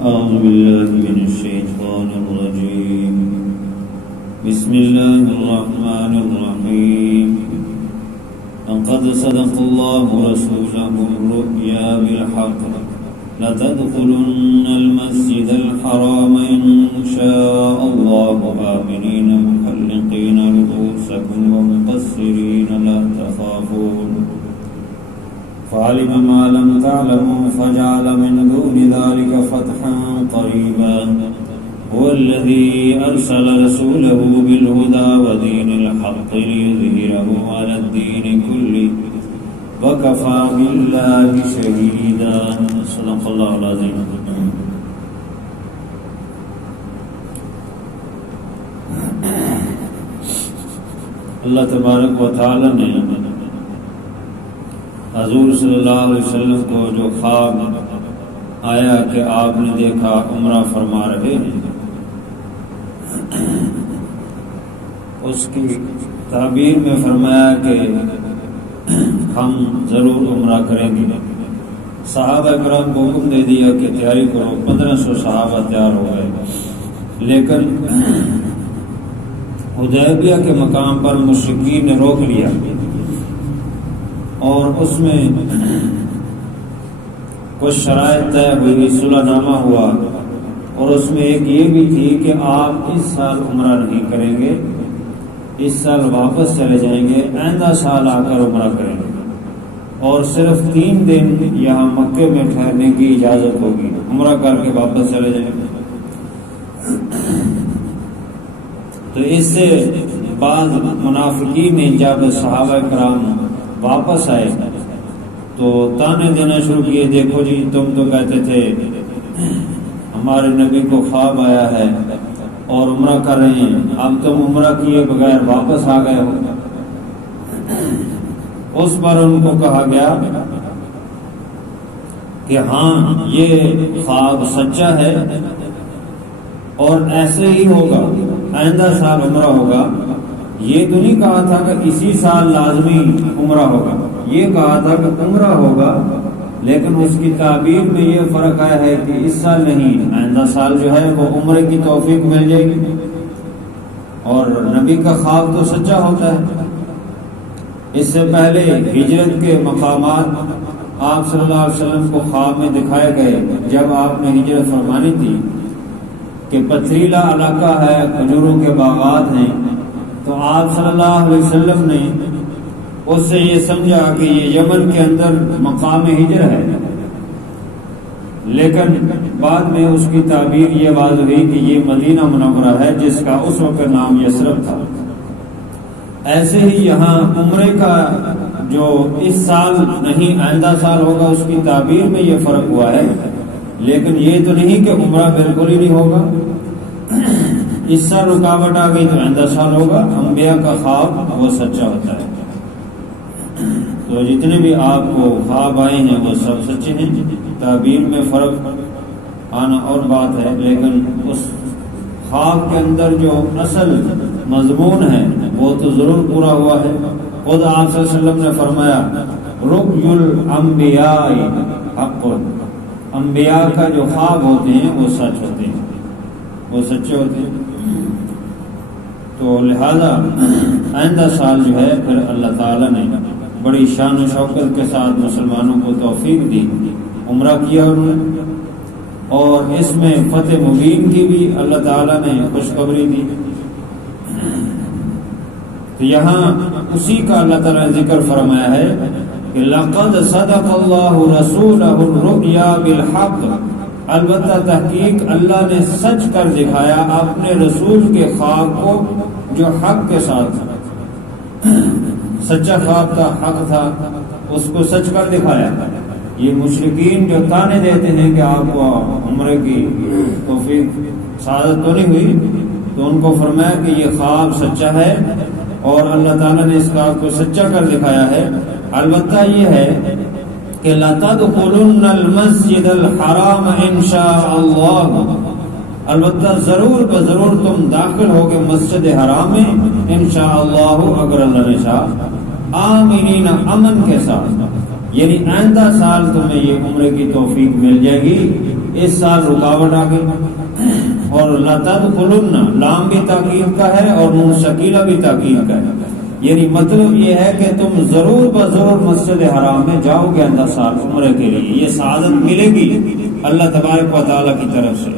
أعوذ بالله من الشيطان الرجيم. بسم الله الرحمن الرحيم. لقد صدق الله رسوله الرؤيا بالحق لتدخلن المسجد الحرام إن شاء الله آمنين محلقين رؤوسكم ومقصرين لا تخافون فعلم ما لم تعلموا فجعل من دون ذلك فتحا قريبا هو الذي أرسل رسوله بالهدى ودين الحق ليظهره على الدين كله وكفى بالله شهيدا. صدق الله العظيم. اللہ تبارک و تعالی نے حضور صلی اللہ علیہ وسلم کو جو خواب آیا کہ آپ نے دیکھا عمرہ فرما رہے ہیں، اس کی تعبیر میں فرمایا کہ ہم ضرور عمرہ کریں گے. صحابہ کرام کو حکم دے دیا کہ تیاری کرو. 1500 صحابہ تیار ہو گئے، لیکن حدیبیہ کے مقام پر مشرکین نے روک لیا اور اس میں کچھ شرائط طے ہوئی، صلح نامہ ہوا، اور اس میں ایک یہ بھی تھی کہ آپ اس سال عمرہ نہیں کریں گے، اس سال واپس چلے جائیں گے، آئندہ سال آ کر عمرہ کریں گے، اور صرف 3 دن یہاں مکے میں ٹھہرنے کی اجازت ہوگی، عمرہ کر کے واپس چلے جائیں گے. تو اس سے بعض منافقین نے جب صحابہ کرام واپس آئے تو تانے دینا شروع کیے، دیکھو جی تم تو کہتے تھے ہمارے نبی کو خواب آیا ہے اور عمرہ کر رہے ہیں، اب تم عمرہ کیے بغیر واپس آ گئے ہو. اس پر ان کو کہا گیا کہ ہاں یہ خواب سچا ہے اور ایسے ہی ہوگا، آئندہ سال عمرہ ہوگا. یہ تو نہیں کہا تھا کہ اسی سال لازمی عمرہ ہوگا، یہ کہا تھا کہ عمرہ ہوگا، لیکن اس کی تعبیر میں یہ فرق آیا ہے کہ اس سال نہیں، آئندہ سال جو ہے وہ عمرے کی توفیق مل جائے گی. اور نبی کا خواب تو سچا ہوتا ہے. اس سے پہلے ہجرت کے مقامات آپ صلی اللہ علیہ وسلم کو خواب میں دکھائے گئے جب آپ نے ہجرت فرمانی تھی کہ پتھریلا علاقہ ہے، کھجوروں کے باغات ہیں، تو آپ صلی اللہ علیہ وسلم نے اس سے یہ سمجھا کہ یہ یمن کے اندر مقام ہجر ہے، لیکن بعد میں اس کی تعبیر یہ واضح ہوئی کہ یہ مدینہ منورہ ہے جس کا اس وقت نام یثرب تھا. ایسے ہی یہاں عمرے کا جو اس سال نہیں آئندہ سال ہوگا اس کی تعبیر میں یہ فرق ہوا ہے، لیکن یہ تو نہیں کہ عمرہ بالکل ہی نہیں ہوگا، اس سال رکاوٹ آ گئی تو آئندہ سال ہوگا. انبیاء کا خواب وہ سچا ہوتا ہے. تو جتنے بھی آپ کو خواب آئے ہیں وہ سب سچے ہیں. تعبیر میں فرق آنا اور بات ہے، لیکن اس خواب کے اندر جو اصل مضمون ہے وہ تو ضرور پورا ہوا ہے. خود آپ صلی اللہ علیہ وسلم نے فرمایا رؤی الانبیاء حق، انبیاء کا جو خواب ہوتے ہیں وہ سچ ہوتے ہیں، وہ سچے ہوتے ہیں. تو لہذا آئندہ سال جو ہے پھر اللہ تعالیٰ نے بڑی شان و شوکت کے ساتھ مسلمانوں کو توفیق دی، عمرہ کیا انہوں نے، اور اس میں فتح مبین کی بھی اللہ تعالیٰ نے خوشخبری دی. تو یہاں اسی کا اللہ تعالیٰ نے ذکر فرمایا ہے کہ لقد صدق اللہ رسولہ الرؤیا بالحق، البتہ تحقیق اللہ نے سچ کر دکھایا اپنے رسول کے خواب کو جو حق کے ساتھ تھا. سچا خواب تھا، حق تھا، اس کو سچ کر دکھایا. یہ مشرکین جو تانے دیتے ہیں کہ آپ کو عمرے کی توفیق سعادت تو نہیں ہوئی، تو ان کو فرمایا کہ یہ خواب سچا ہے اور اللہ تعالیٰ نے اس خواب کو سچا کر دکھایا ہے. البتہ یہ ہے کہ لَتَدْخُلُنَّ الْمَسْجِدَ الْحَرَامَ إِنْ شَاءَ اللَّهُ، البتہ ضرور بضرور تم داخل ہوگے مسجد حرام میں انشاءاللہ اگر اللہ نے چاہا، آمینین امن کے ساتھ، یعنی آئندہ سال تمہیں یہ عمرے کی توفیق مل جائے گی اس سال رکاوٹ آ گئی، اور لَتَدْخُلُنَّ لام بھی تاکید کا ہے اور نون شکیلہ بھی تاکید کا ہے، یعنی مطلب یہ ہے کہ تم ضرور بضرور مسجد حرام میں جاؤ گے اندر سال عمرے کے لیے، یہ سعادت ملے گی اللہ تبارک و تعالیٰ کی طرف سے،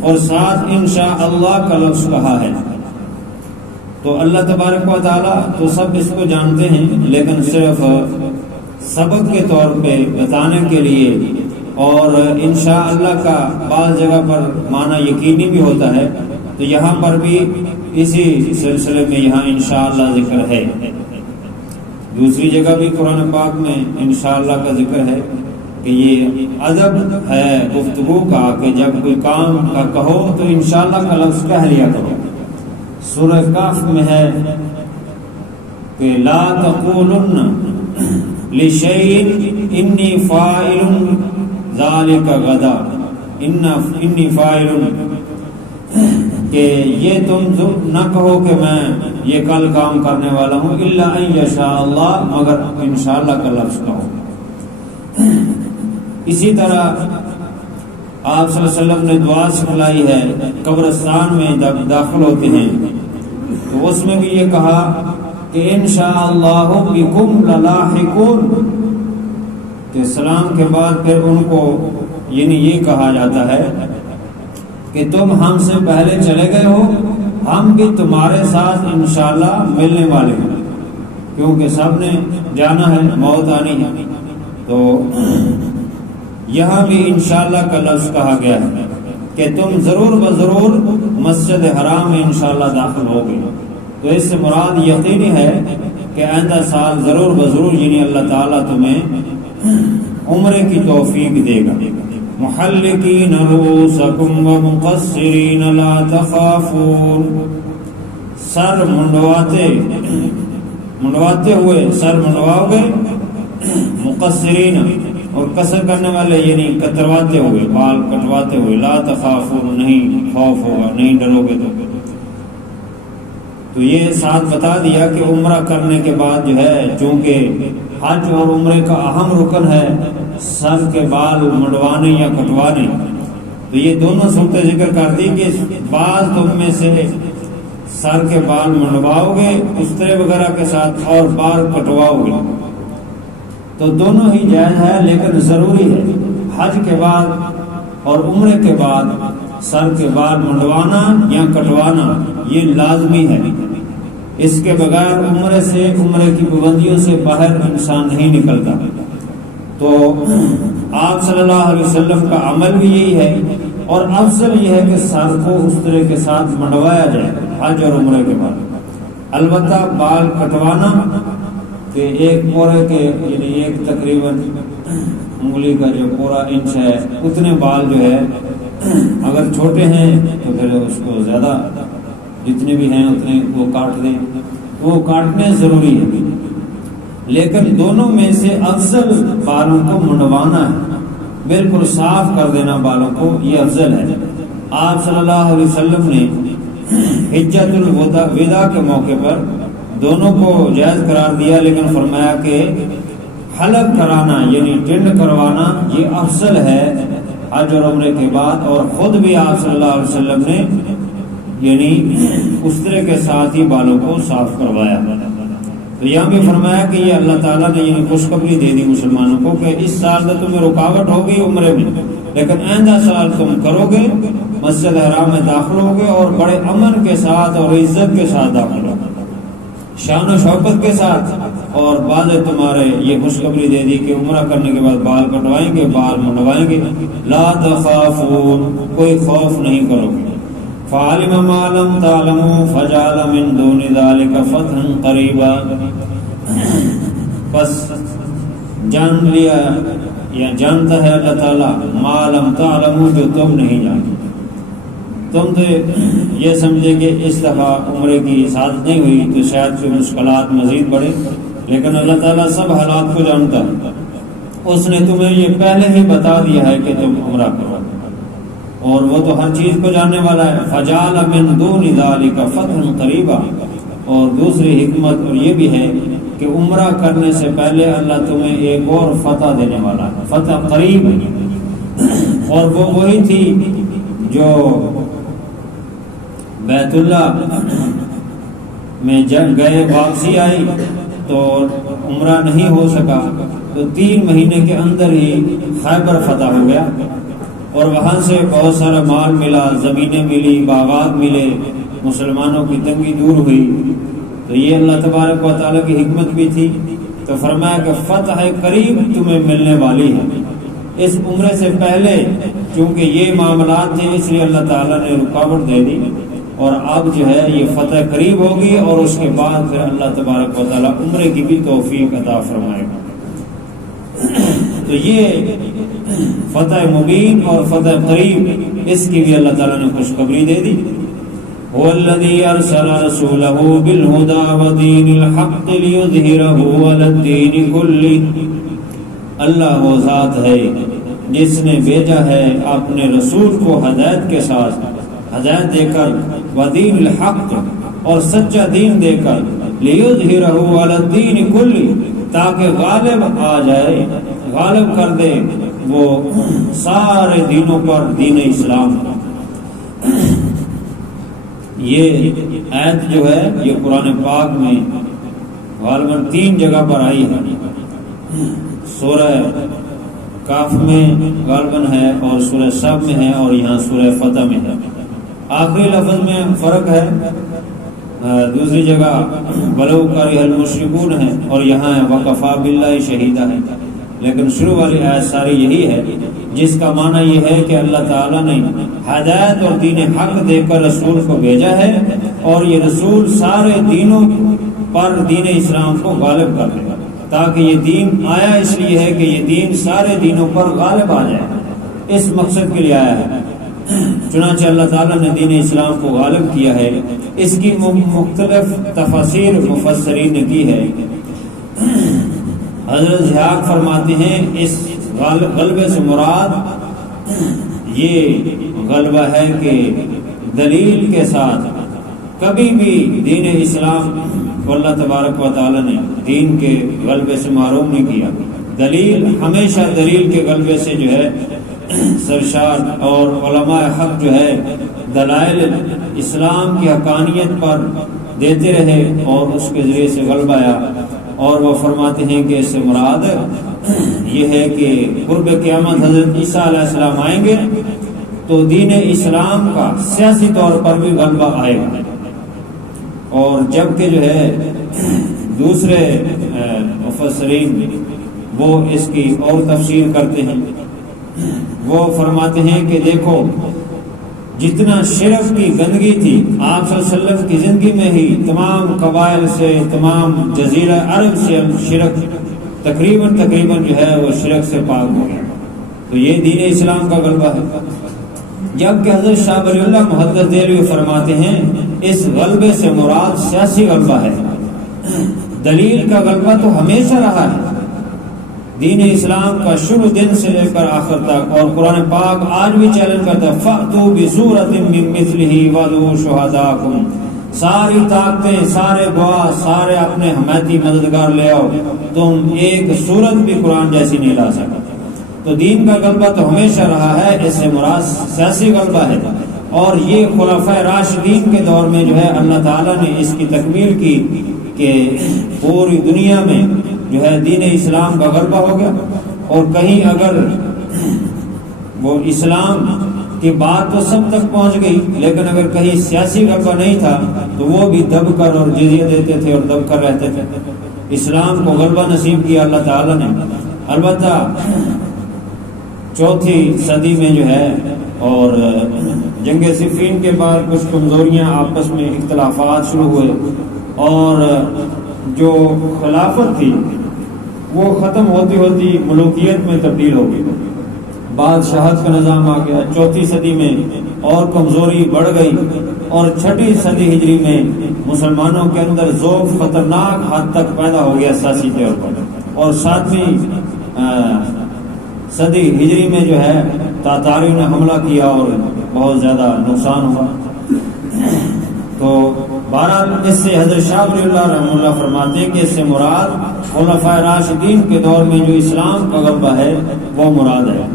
اور ساتھ انشاءاللہ کا لفظ کہا ہے۔ تو اللہ تبارک و تعالیٰ تو سب اس کو جانتے ہیں، لیکن صرف سبق کے طور پہ بتانے کے لیے، اور انشاءاللہ کا بعض جگہ پر معنی یقینی بھی ہوتا ہے، تو یہاں پر بھی اسی سلسلے میں یہاں انشاءاللہ ذکر ہے۔ دوسری جگہ بھی قرآن پاک میں انشاءاللہ کا ذکر ہے کہ یہ ادب ہے گفتگو کا کہ جب کوئی کام کا کہو تو انشاءاللہ کا لفظ کہہ لیا کرو۔ سورہ کہف میں ہے کہ لا تقولن لشیء انی فاعل ذالک غدا، انی فاعل، کہ یہ تم نہ کہو کہ میں یہ کل کام کرنے والا ہوں، الا ان یشاء اللہ، مگر انشاءاللہ کا لفظ کہو۔ اسی طرح آپ صلی اللہ علیہ وسلم نے دعا سکھلائی ہے قبرستان میں جب داخل ہوتے ہیں، تو اس میں بھی یہ کہا کہ انشاءاللہ بکم للاحقون، کہ سلام کے بعد پھر ان کو یعنی یہ کہا جاتا ہے کہ تم ہم سے پہلے چلے گئے ہو، ہم بھی تمہارے ساتھ انشاءاللہ ملنے والے ہیں، کیونکہ سب نے جانا ہے، موت آنی ہے۔ تو یہاں بھی انشاءاللہ کا لفظ کہا گیا ہے کہ تم ضرور بضرور مسجد حرام میں انشاءاللہ داخل ہوگے، تو اس سے مراد یقینی ہے کہ آئندہ سال ضرور بضرور یعنی اللہ تعالیٰ تمہیں عمرے کی توفیق دے گا۔ محلقین رؤوسکم ومقصرین لا تخافون، سر منڈواتے ہوئے، سر منڈواؤ گے، مقصرین اور قصر کرنے والے یعنی کترواتے ہوئے، بال کٹواتے ہوئے، لا تخافون، نہیں خوف ہوگا، نہیں ڈرو گے۔ تو یہ ساتھ بتا دیا کہ عمرہ کرنے کے بعد جو ہے چونکہ حج اور عمرے کا اہم رکن ہے سر کے بال منڈوانے یا کٹوانے، تو یہ دونوں صورتیں ذکر کر دی کہ بعض تم میں سے سر کے بال منڈواؤ گے استرے وغیرہ کے ساتھ اور بال کٹواؤ گے، تو دونوں ہی جائز ہے، لیکن ضروری ہے حج کے بعد اور عمرے کے بعد سر کے بال منڈوانا یا کٹوانا یہ لازمی ہے، اس کے بغیر عمرے سے عمرے کی پابندیوں سے باہر انسان نہیں نکلتا۔ تو آپ صلی اللہ علیہ وسلم کا عمل بھی یہی ہے، اور افضل یہ ہے کہ سر کو اس طرح کے ساتھ منڈوایا جائے حج اور عمرے کے بعد۔ البتہ بال کٹوانا کہ ایک پورے کے یعنی ایک تقریباً انگلی کا جو پورا انچ ہے اتنے بال جو ہے اگر چھوٹے ہیں تو پھر اس کو زیادہ جتنے بھی ہیں اتنے وہ کاٹ دیں، وہ کاٹنے ضروری ہے، لیکن دونوں میں سے افضل بالوں کو منڈوانا ہے، بالکل صاف کر دینا بالوں کو، یہ افضل ہے۔ آپ صلی اللہ علیہ وسلم نے حجۃ الوداع کے موقع پر دونوں کو جائز قرار دیا، لیکن فرمایا کہ حلق کرانا یعنی ٹنڈ کروانا یہ افضل ہے حج اور عمرے کے بعد، اور خود بھی آپ صلی اللہ علیہ وسلم نے یعنی اس طرح کے ساتھ ہی بالوں کو صاف کروایا۔ تو یہاں بھی فرمایا کہ یہ اللہ تعالیٰ نے یعنی خوشخبری دے دی مسلمانوں کو کہ اس سال تو تمہیں رکاوٹ ہوگی عمرے میں، لیکن آئندہ سال تم کرو گے، مسجد حرام میں داخل ہوگے اور بڑے امن کے ساتھ اور عزت کے ساتھ داخل ہوگے، شان و شوکت کے ساتھ، اور بعد تمہارے یہ خوشخبری دے دی کہ عمرہ کرنے کے بعد بال کٹوائیں گے، بال منڈوائیں گے، لا تخافون، کوئی خوف نہیں کرو گے۔ فعلم ما لم تعلموا فجعل من دون ذلك فتحا قریبا، بس جان لیا یا جانتا ہے اللہ تعالیٰ ما لم تعلموا جو تم نہیں جانتے، تم تو یہ سمجھے کہ اس دفعہ عمرے کی ساتھ نہیں ہوئی تو شاید کوئی مشکلات مزید بڑھے، لیکن اللہ تعالیٰ سب حالات کو جانتا ہے، اس نے تمہیں یہ پہلے ہی بتا دیا ہے کہ تم عمرہ کرو، اور وہ تو ہر چیز کو جاننے والا ہے۔ فجعل من دون ذلك فتحا قریبا، اور دوسری حکمت اور یہ بھی ہے کہ عمرہ کرنے سے پہلے اللہ تمہیں ایک اور فتح دینے والا ہے، فتح قریب ہے، اور وہ وہی تھی جو بیت اللہ میں جب گئے واپسی آئی تو عمرہ نہیں ہو سکا، تو 3 مہینے کے اندر ہی خیبر فتح ہو گیا اور وہاں سے بہت سارا مال ملا، زمینیں ملی، باغات ملے، مسلمانوں کی تنگی دور ہوئی۔ تو یہ اللہ تبارک و تعالیٰ کی حکمت بھی تھی، تو فرمایا کہ فتح قریب تمہیں ملنے والی ہے۔ اس عمرے سے پہلے چونکہ یہ معاملات تھے اس لیے اللہ تعالیٰ نے رکاوٹ دے دی، اور اب جو ہے یہ فتح قریب ہوگی، اور اس کے بعد پھر اللہ تبارک و تعالیٰ عمرے کی بھی توفیق عطا فرمائے گا۔ تو یہ فتح مبین اور فتح قریب، اس کی بھی اللہ تعالیٰ نے خوشخبری دے دی۔ هو الذي أرسل رسوله بالهدى ودين الحق ليظهره على الدين كله۔ اللہ وہ ذات ہے جس نے بھیجا ہے اپنے رسول کو ہدایت کے ساتھ، ہدایت دے کر، ودین الحق اور سچا دین دے کر، لِيُظْهِرَهُ عَلَى الدِّينِ كُلِّهِ تاکہ غالب آ جائے، غالب کر دے وہ سارے دینوں پر دین اسلام۔ یہ آیت جو ہے یہ قرآن پاک میں غالباً 3 جگہ پر آئی ہے، سورہ کاف میں غالباً ہے، اور سورہ سب میں ہے، اور یہاں سورہ فتح میں ہے۔ آخری لفظ میں فرق ہے، دوسری جگہ وَلَوْ كَرِهَ الْمُشْرِكُونَ ہے، اور یہاں وَكَفَى بِاللَّهِ شَهِيدًا ہے۔ لیکن شروع والی آیت ساری یہی ہے، جس کا معنی یہ ہے کہ اللہ تعالیٰ نے ہدایت اور دین حق دے کر رسول کو بھیجا ہے، اور یہ رسول سارے دینوں پر دین اسلام کو غالب کر دے، تاکہ یہ دین آیا اس لیے ہے کہ یہ دین سارے دینوں پر غالب آ جائے، اس مقصد کے لیے آیا ہے۔ چنانچہ اللہ تعالیٰ نے دین اسلام کو غالب کیا ہے۔ اس کی مختلف تفاسیر مفسرین نے کی ہے۔ حضرت ضحاک فرماتے ہیں اس غلبے سے مراد یہ غلبہ ہے کہ دلیل کے ساتھ کبھی بھی دین اسلام کو اللہ تبارک و تعالیٰ نے دین کے غلبے سے محروم نہیں کیا۔ دلیل ہمیشہ دلیل کے غلبے سے جو ہے سرشار، اور علماء حق جو ہے دلائل اسلام کی حقانیت پر دیتے رہے اور اس کے ذریعے سے غلبہ آیا۔ اور وہ فرماتے ہیں کہ اس سے مراد یہ ہے کہ قرب قیامت حضرت عیسیٰ علیہ السلام آئیں گے تو دین اسلام کا سیاسی طور پر بھی غلبہ آئے گا، اور جبکہ جو ہے دوسرے مفسرین وہ اس کی اور تفسیر کرتے ہیں۔ وہ فرماتے ہیں کہ دیکھو جتنا شرک کی گندگی تھی آپ صلی اللہ علیہ وسلم کی زندگی میں ہی تمام قبائل سے، تمام جزیرہ عرب سے شرک تقریباً جو ہے وہ شرک سے پاک ہو گیا۔ تو یہ دین اسلام کا غلبہ ہے۔ جبکہ حضرت شاہ ولی اللہ محدث دہلوی فرماتے ہیں اس غلبے سے مراد سیاسی غلبہ ہے۔ دلیل کا غلبہ تو ہمیشہ رہا ہے دین اسلام کا، شروع دن سے لے کر آخر تک، اور قرآن پاک آج بھی چیلنج کرتا ہے فَأْتُوا بِسُورَةٍ مِّن مِّثْلِهِ وَادْعُوا شُهَدَاءَكُمْ، ساری طاقتیں، سارے گواہ، سارے اپنے حمایتی مددگار لے آؤ، تم ایک صورت بھی قرآن جیسی نہیں لا سکا۔ تو دین کا غلبہ تو ہمیشہ رہا ہے، اس سے مراد سیاسی غلبہ ہے، اور یہ خلفائے راشدین کے دور میں جو ہے اللہ تعالیٰ نے اس کی تکمیل کی کہ پوری دنیا میں جو ہے دین اسلام کا غلبہ ہو گیا۔ اور کہیں اگر وہ اسلام کی بات تو سب تک پہنچ گئی، لیکن اگر کہیں سیاسی غلبہ نہیں تھا تو وہ بھی دب کر اور جزیہ دیتے تھے اور دب کر رہتے تھے۔ اسلام کو غلبہ نصیب کیا اللہ تعالیٰ نے۔ البتہ 4 صدی میں جو ہے اور جنگ صفین کے بعد کچھ کمزوریاں، آپس میں اختلافات شروع ہوئے، اور جو خلافت تھی وہ ختم ہوتی ہوتی ملوکیت میں تبدیل ہو گئی، بادشاہت کا نظام آ گیا۔ 4 صدی میں اور کمزوری بڑھ گئی، اور 6 صدی ہجری میں مسلمانوں کے اندر ذوق خطرناک حد تک پیدا ہو گیا سیاسی طور پر، اور 7ویں صدی ہجری میں جو ہے تاتاریوں نے حملہ کیا اور بہت زیادہ نقصان ہوا۔ تو بہرحال اس سے حضرت شاہ ولی اللہ رحمہ اللہ فرماتے ہیں کہ اس سے مراد خلفائے راشدین کے دور میں جو اسلام کا غلبہ ہے وہ مراد ہے۔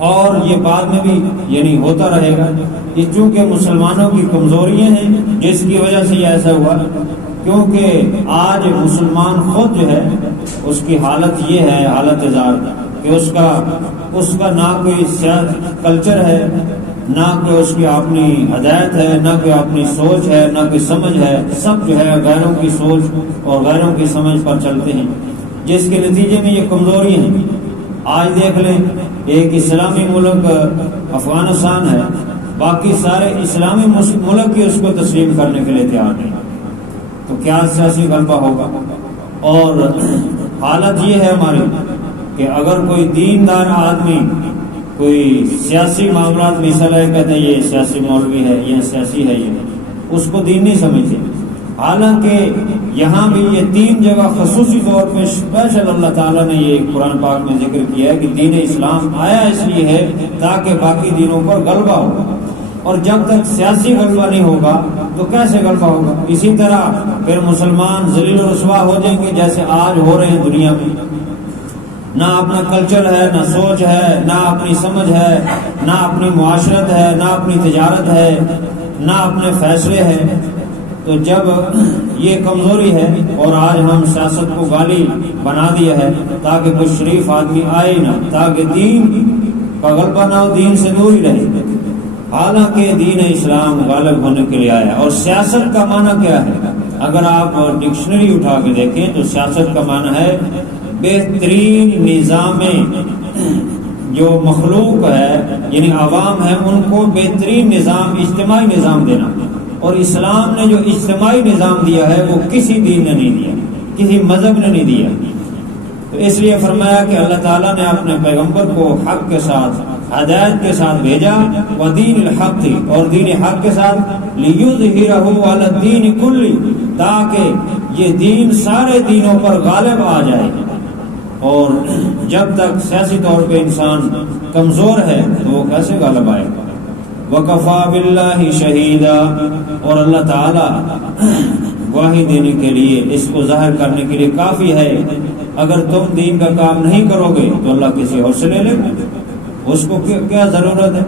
اور یہ بعد میں بھی یعنی ہوتا رہے گا. یہ چونکہ مسلمانوں کی کمزوریاں ہیں جس کی وجہ سے یہ ایسا ہوا، کیونکہ آج مسلمان خود جو ہے اس کی حالت یہ ہے، حالت زار، کہ اس کا نہ کوئی کلچر ہے، نہ کوئی اس کی اپنی ہدایت ہے، نہ کوئی اپنی سوچ ہے، نہ کوئی سمجھ ہے. سب جو ہے غیروں کی سوچ اور غیروں کی سمجھ پر چلتے ہیں، جس کے نتیجے میں یہ کمزوری ہیں. آج دیکھ لیں، ایک اسلامی ملک افغانستان ہے، باقی سارے اسلامی ملک بھی اس کو تسلیم کرنے کے لیے تیار نہیں، تو کیا سیاسی غلبہ ہوگا؟ اور حالت یہ ہے ہماری کہ اگر کوئی دیندار آدمی کوئی سیاسی معاملات میں حصہ لے، کہتے ہیں یہ سیاسی مولوی ہے، یہ سیاسی ہے، یہ اس کو دین نہیں سمجھتے. حالانکہ یہاں بھی یہ 3 جگہ خصوصی طور پہ اسپیشل اللہ تعالیٰ نے یہ قرآن پاک میں ذکر کیا ہے کہ دین اسلام آیا اس لیے ہے تاکہ باقی دینوں پر غلبہ ہو، اور جب تک سیاسی غلبہ نہیں ہوگا تو کیسے غلبہ ہوگا؟ اسی طرح پھر مسلمان ذلیل و رسوا ہو جائیں گے جیسے آج ہو رہے ہیں دنیا میں. نہ اپنا کلچر ہے، نہ سوچ ہے، نہ اپنی سمجھ ہے، نہ اپنی معاشرت ہے، نہ اپنی تجارت ہے، نہ اپنے فیصلے ہیں. تو جب یہ کمزوری ہے اور آج ہم سیاست کو گالی بنا دیا ہے تاکہ کوئی شریف آدمی آئے نہ، تاکہ دین کا غلبہ نہ ہو، دین سے دور ہی رہے. حالانکہ دین اسلام غالب ہونے کے لیے آیا. اور سیاست کا معنی کیا ہے؟ اگر آپ ڈکشنری اٹھا کے دیکھیں تو سیاست کا معنی ہے بہترین نظام، جو مخلوق ہے یعنی عوام ہے ان کو بہترین نظام، اجتماعی نظام دینا. اور اسلام نے جو اجتماعی نظام دیا ہے وہ کسی دین نے نہیں دیا، کسی مذہب نے نہیں دیا. تو اس لیے فرمایا کہ اللہ تعالیٰ نے اپنے پیغمبر کو حق کے ساتھ، ہدایت کے ساتھ بھیجا، ودین الحق تھی، اور دین حق کے ساتھ لیظہرہ علی الدین کلہ، تاکہ یہ دین سارے دینوں پر غالب آ جائے. اور جب تک سیاسی طور پہ انسان کمزور ہے تو وہ کیسے غالب آئے گا؟ وَكَفَى بِاللَّهِ شَهِيدًا، اور اللہ تعالی گواہی دینے کے لیے، اس کو ظاہر کرنے کے لیے کافی ہے. اگر تم دین کا کام نہیں کرو گے تو اللہ کسی اور سے لے لے گا، اس کو کیا ضرورت ہے؟